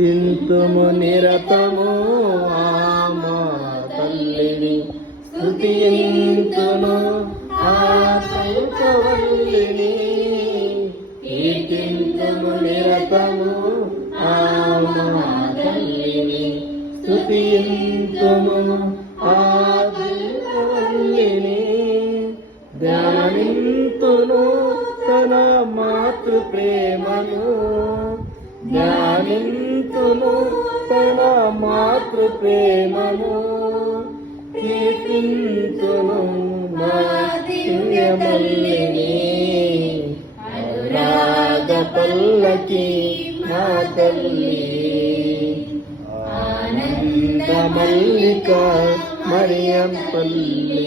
కీర్తింతుము నిరతము ఆ మా తల్లిని, స్తుతింతుము ఆ కల్పవల్లిని. కీర్తింతుము నిరతము ఆ మా తల్లిని, స్తుతింతుము ఆ కల్పవల్లిని. ధ్యానింతును తన మాతృ ప్రేమను, ధ్యానింతును తన మాతృ ప్రేమను. కీర్తింతును మా దివ్యమల్లిని, అనురాగ పల్లకి మా తల్లి. ఆనంద మల్లిక మరియం పల్లి.